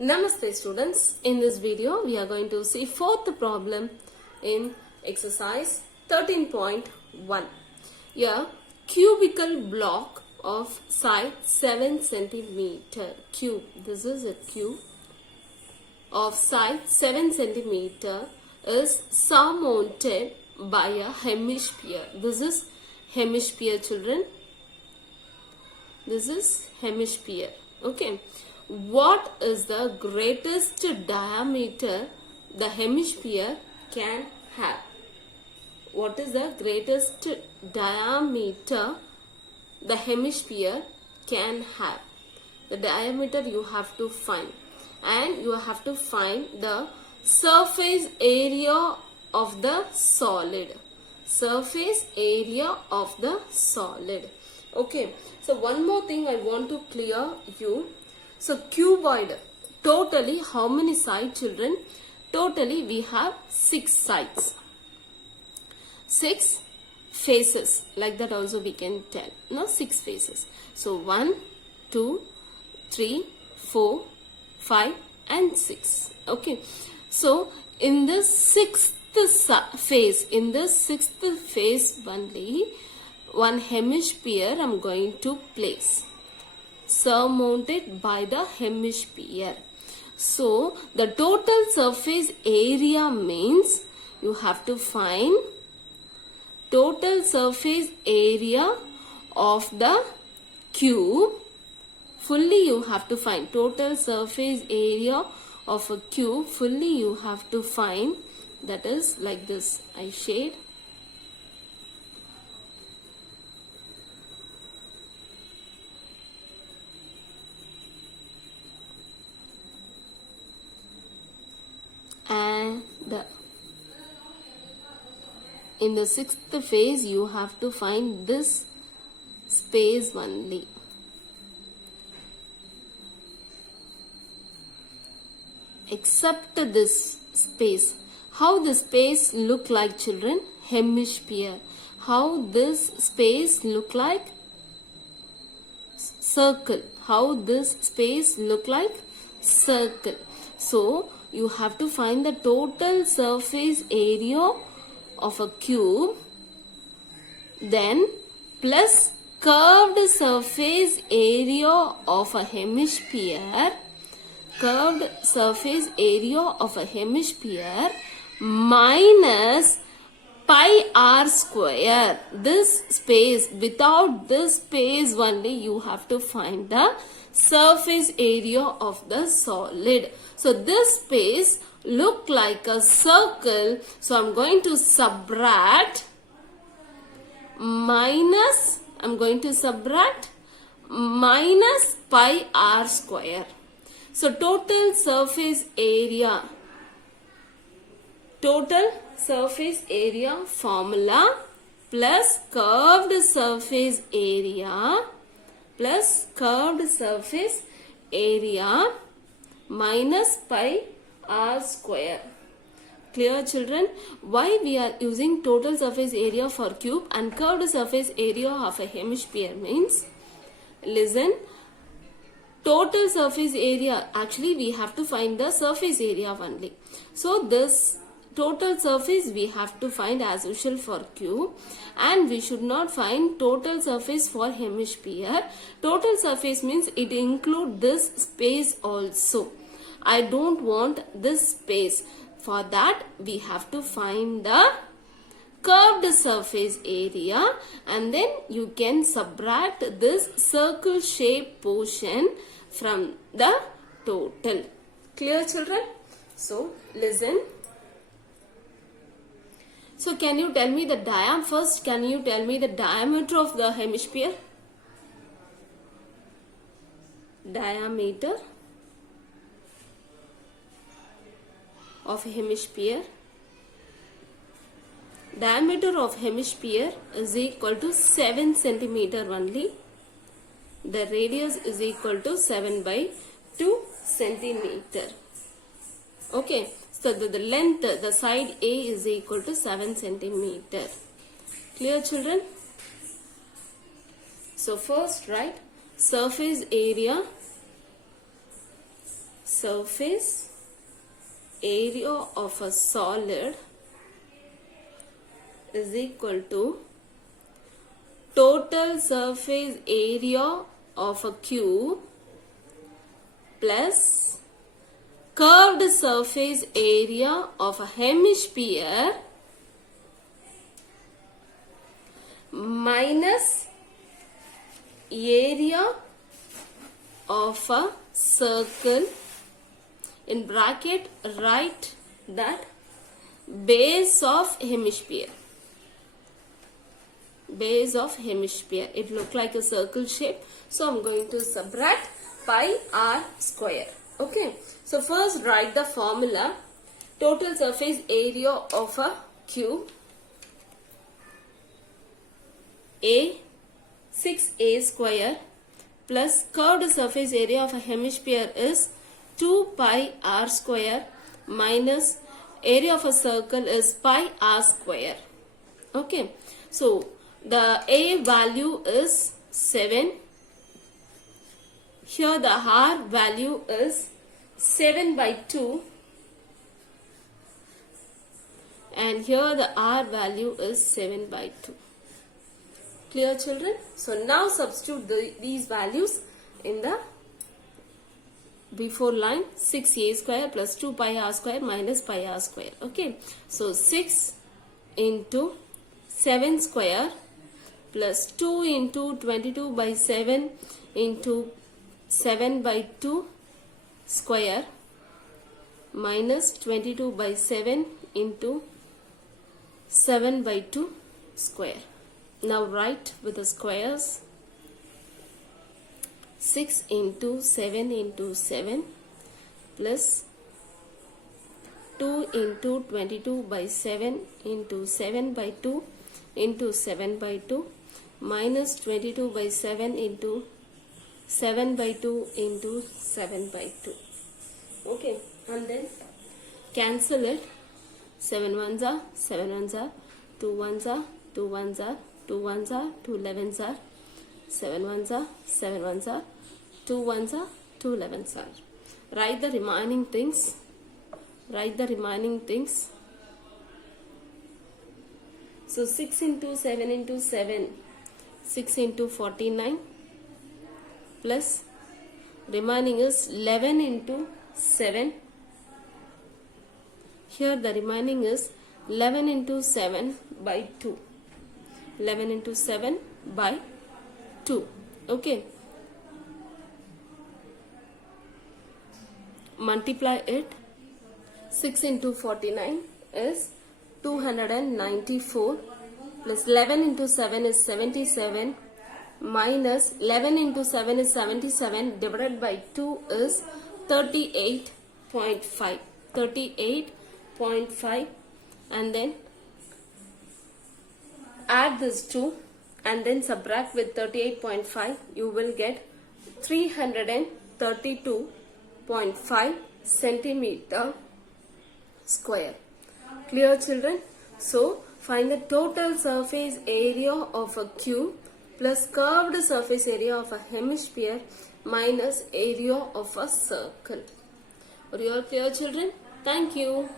Namaste students, in this video we are going to see fourth problem in exercise 13.1. A cubical block of side 7 centimeter cube. This is a cube of side 7 centimeter is surmounted by a hemisphere. This is hemisphere, children. This is hemisphere. Okay. What is the greatest diameter the hemisphere can have? What is the greatest diameter the hemisphere can have? The diameter you have to find, and you have to find the surface area of the solid. Surface area of the solid. Okay. So one more thing I want to clear you. So cuboid, totally how many sides, children? Totally we have 6 sides. 6 faces, like that also we can tell. No, 6 faces. So 1, 2, 3, 4, 5 and 6. Okay. So in the 6th phase only, one hemisphere I am going to place, surmounted by the hemisphere. So the total surface area means you have to find total surface area of the cube. Fully you have to find total surface area of a cube. Fully you have to find. That is like this. I shade. And in the 6th phase you have to find this space only. Except this space. How the space look like, children? Hemisphere. How this space look like? Circle. How this space look like? Circle. So you have to find the total surface area of a cube, then plus curved surface area of a hemisphere, curved surface area of a hemisphere minus pi r square. This space, without this space only you have to find the surface area of the solid. So this space look like a circle. So I'm going to subtract minus pi r square. So total surface area formula plus curved surface area minus pi r square. Clear, children? Why we are using total surface area for cube and curved surface area of a hemisphere means, listen, total surface area, actually we have to find the surface area only. So this total surface we have to find as usual for cube, and we should not find total surface for hemisphere. Total surface means it include this space also. I don't want this space. For that we have to find the curved surface area, and then you can subtract this circle shaped portion from the total. Clear, children? So listen. So can you tell me the diameter first? Can you tell me the diameter of the hemisphere? Diameter of hemisphere. Diameter of hemisphere is equal to 7 centimeter only. The radius is equal to 7 by 2 centimeter. Okay. So the length, the side A is equal to 7 centimeter. Clear, children? So first write surface area surface area of a solid is equal to total surface area of a cube plus curved surface area of a hemisphere minus area of a circle. In bracket write that base of hemisphere. Base of hemisphere. It look like a circle shape. So I'm going to subtract pi r square. Okay. So first write the formula. Total surface area of a cube. A 6a square plus curved surface area of a hemisphere is 2 pi r square minus area of a circle is pi r square. Okay. So the A value is 7. Here the R value is 7 by 2. And here the R value is 7 by 2. Clear, children? So now substitute these values in the before line. 6a square plus 2 pi r square minus pi r square. Okay. So 6 into 7 square plus 2 into 22 by 7 into 7 by 2 square minus 22 by 7 into 7 by 2 square. Now write with the squares. 6 into 7 into 7 plus 2 into 22 by 7 into 7 by 2 into 7 by 2 minus 22 by 7 into 7 by 2 into 7 by 2. Okay, and then cancel it. 7 ones are 7 ones are, 2 ones are 2 ones are, 2 ones are 2 11s are, 7 ones are 7 ones are, 2 ones are 2 11s are. Write the remaining things. Write the remaining things. So 6 into 7 into 7, 6 into 49 plus remaining is 11 into 7. Here the remaining is 11 into 7 by 2. 11 into 7 by 2. Okay. Multiply it. 6 into 49 is 294 plus 11 into 7 is 77 minus 11 into 7 is 77 divided by 2 is 38.5. 38.5 and then add this 2 and then subtract with 38.5. You will get 332.5 centimeter square. Clear, children? So find the total surface area of a cube plus curved surface area of a hemisphere minus area of a circle. Are you all clear, children? Thank you.